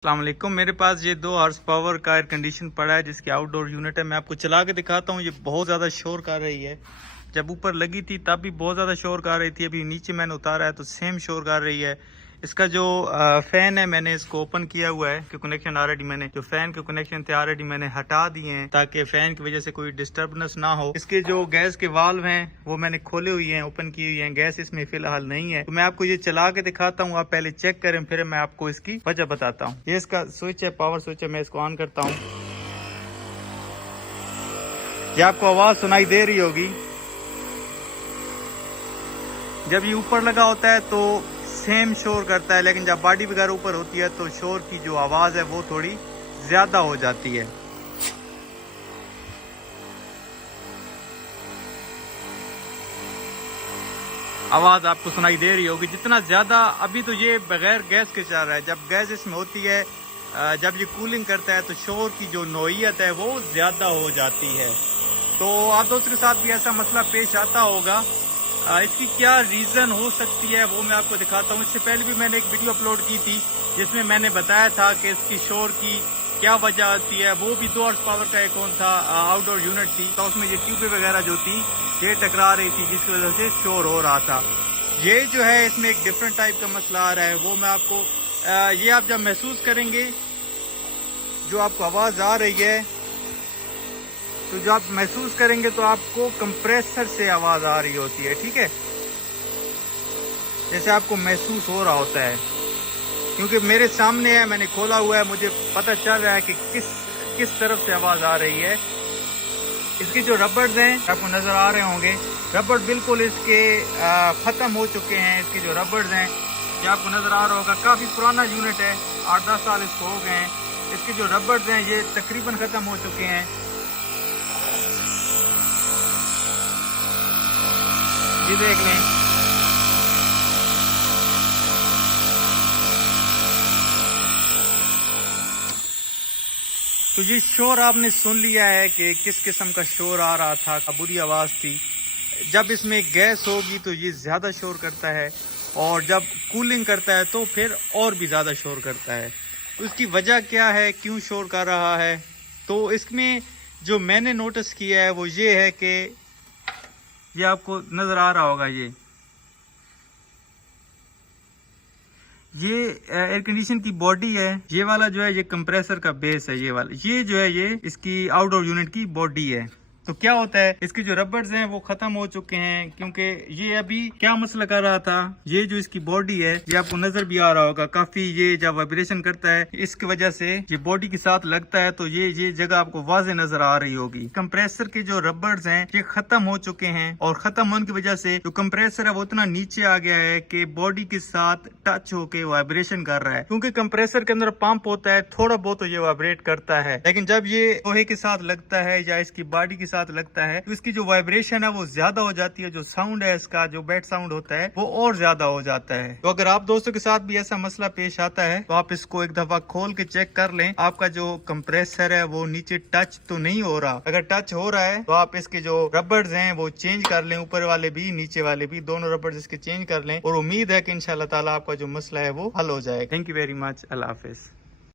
अस्सलाम वालेकुम। मेरे पास ये 2 हॉर्स पावर का एयर कंडीशन पड़ा है जिसकी आउटडोर यूनिट है। मैं आपको चला के दिखाता हूँ। ये बहुत ज़्यादा शोर कर रही है। जब ऊपर लगी थी तब भी बहुत ज़्यादा शोर कर रही थी। अभी नीचे मैंने उतारा है तो सेम शोर कर रही है। इसका जो फ़ैन है मैंने इसको ओपन किया हुआ है कि कनेक्शन ऑलरेडी मैंने जो फ़ैन के कनेक्शन थे ऑलरेडी मैंने हटा दिए हैं ताकि फ़ैन की वजह से कोई डिस्टर्बेंस ना हो। इसके जो गैस के वाल्व हैं वो मैंने खोले हुए हैं, ओपन किए हुए हैं। गैस इसमें फिलहाल नहीं है तो मैं आपको ये चला के दिखाता हूँ। आप पहले चेक करें फिर मैं आपको इसकी वजह बताता हूँ। ये इसका स्विच है, पावर स्विच है। मैं इसको ऑन करता हूँ। ये आपको आवाज़ सुनाई दे रही होगी। जब ये ऊपर लगा होता है तो सेम शोर करता है, लेकिन जब बॉडी वगैरह ऊपर होती है तो शोर की जो आवाज़ है वो थोड़ी ज़्यादा हो जाती है। आवाज़ आपको सुनाई दे रही होगी। जितना ज़्यादा अभी तो ये बगैर गैस के चल रहा है। जब गैस इसमें होती है, जब ये कूलिंग करता है तो शोर की जो नोइयत है वो ज़्यादा हो जाती है। तो आप दोस्तों के साथ भी ऐसा मसला पेश आता होगा। इसकी क्या रीज़न हो सकती है वो मैं आपको दिखाता हूँ। इससे पहले भी मैंने एक वीडियो अपलोड की थी जिसमें मैंने बताया था कि इसकी शोर की क्या वजह आती है। वो भी 2 हॉर्स पावर का एक कौन था आउटडोर यूनिट थी तो उसमें ये ट्यूबें वगैरह जो थी ये टकरा रही थी जिसकी वजह से शोर हो रहा था। ये जो है इसमें एक डिफरेंट टाइप का मसला आ रहा है वो मैं आपको ये आप जब महसूस करेंगे जो आपको आवाज़ आ रही है तो जब आप महसूस करेंगे तो आपको कंप्रेसर से आवाज़ आ रही होती है। ठीक है, जैसे आपको महसूस हो रहा होता है क्योंकि मेरे सामने है, मैंने खोला हुआ है, मुझे पता चल रहा है कि किस तरफ से आवाज़ आ रही है। इसके जो रबर्स हैं आपको नज़र आ रहे होंगे, रबड़ बिल्कुल इसके ख़त्म हो चुके हैं। इसके जो रबर्स हैं ये आपको नज़र आ रहा होगा। काफ़ी पुराना यूनिट है, 8-10 साल इसको हो गए हैं। इसके जो रबर्स हैं ये तकरीबन ख़त्म हो चुके हैं। ये देख लें, तो ये शोर आपने सुन लिया है कि किस किस्म का शोर आ रहा था, बुरी आवाज़ थी। जब इसमें गैस होगी तो ये ज़्यादा शोर करता है और जब कूलिंग करता है तो फिर और भी ज़्यादा शोर करता है। तो इसकी वजह क्या है, क्यों शोर कर रहा है? तो इसमें जो मैंने नोटिस किया है वो ये है कि ये आपको नज़र आ रहा होगा, ये एयर कंडीशन की बॉडी है। ये वाला जो है ये कंप्रेसर का बेस है। ये वाला ये जो है ये इसकी आउटडोर यूनिट की बॉडी है। तो क्या होता है, इसके जो रबर्स हैं वो खत्म हो चुके हैं क्योंकि ये अभी क्या मसला कर रहा था, ये जो इसकी बॉडी है ये आपको नजर भी आ रहा होगा काफी, ये जब वाइब्रेशन करता है इसकी वजह से ये बॉडी के साथ लगता है तो ये जगह आपको वाज़ेह नजर आ रही होगी। कंप्रेसर के जो रबर्स हैं ये खत्म हो चुके हैं और खत्म होने की वजह से जो कंप्रेसर है वो इतना नीचे आ गया है कि बॉडी के साथ टच होके वाइब्रेशन कर रहा है। क्योंकि कंप्रेसर के अंदर पंप होता है, थोड़ा बहुत तो ये वाइब्रेट करता है, लेकिन जब ये लोहे के साथ लगता है या इसकी बॉडी के साथ लगता है तो इसकी जो वाइब्रेशन है वो ज्यादा हो जाती है। जो साउंड है इसका जो बैड साउंड होता है वो और ज्यादा हो जाता है। तो अगर आप दोस्तों के साथ भी ऐसा मसला पेश आता है तो आप इसको एक दफा खोल के चेक कर लें। आपका जो कंप्रेसर है वो नीचे टच तो नहीं हो रहा। अगर टच हो रहा है तो आप इसके जो रबर्स हैं वो चेंज कर लें, ऊपर वाले भी नीचे वाले भी, दोनों रबर्स इसके चेंज कर लें और उम्मीद है कि इंशाल्लाह ताला आपका जो मसला है वो हल हो जाएगा। Thank you very much. Allah Hafiz.